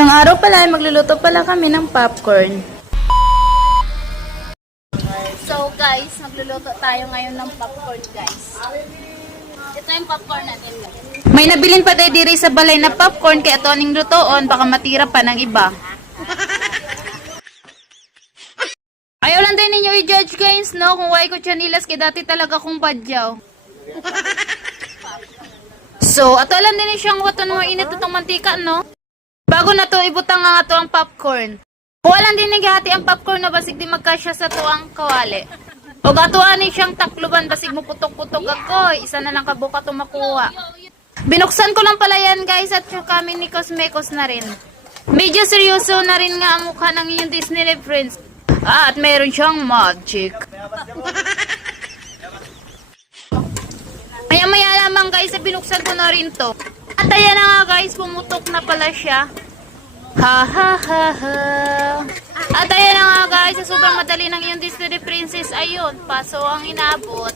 Ang araw pala ay magluluto pala kami ng popcorn. So guys, magluluto tayo ngayon ng popcorn guys. Ito yung popcorn natin guys. May nabilin pa tayo diri sa balay na popcorn kaya ito aning lutoon baka matira pa ng iba. Ayaw lang din ninyo i-judge guys no kung why ko chanilas kaya dati talaga kong badyaw. So, ato lang din siyang waton mo init itong mantika no. Bago na to ibutang nga to ang popcorn. Kuha lang din naghihati ang popcorn na basig di magkasya sa to ang kawali. O gatuan ni siyang takluban basig mo putok-putok ako. Isa na lang kabuka to makuha. Binuksan ko lang pala yan guys at yung kami ni Cosmecos na rin. Medyo seryoso na rin nga ang mukha ng inyong Disney reference. At meron siyang magic. Maya-maya lamang guys, binuksan ko na rin to. At ayan na nga guys, pumutok na pala siya. Ha ha ha ha. At ayan na nga guys, sa sobrang madali ng iyong Disney Princess, ayun, paso ang inabot.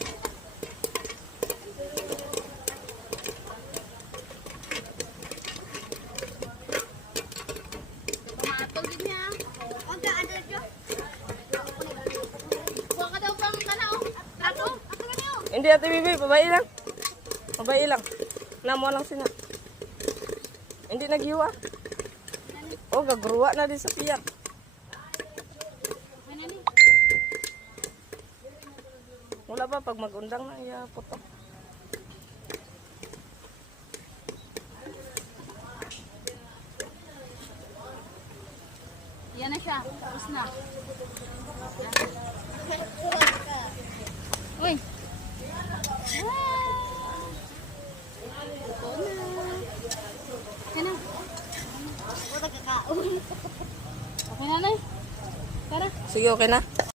Hindi ate Bibi, babae lang. Babae lang. Namo lang sina. Hindi nagyuwa. Oh, gagruwa na din sa piyak. Wala ba pag magundang na iya putok. Yan na siya, tapos na. Uy. Okay na, Nay. Tara. Sige, okay na.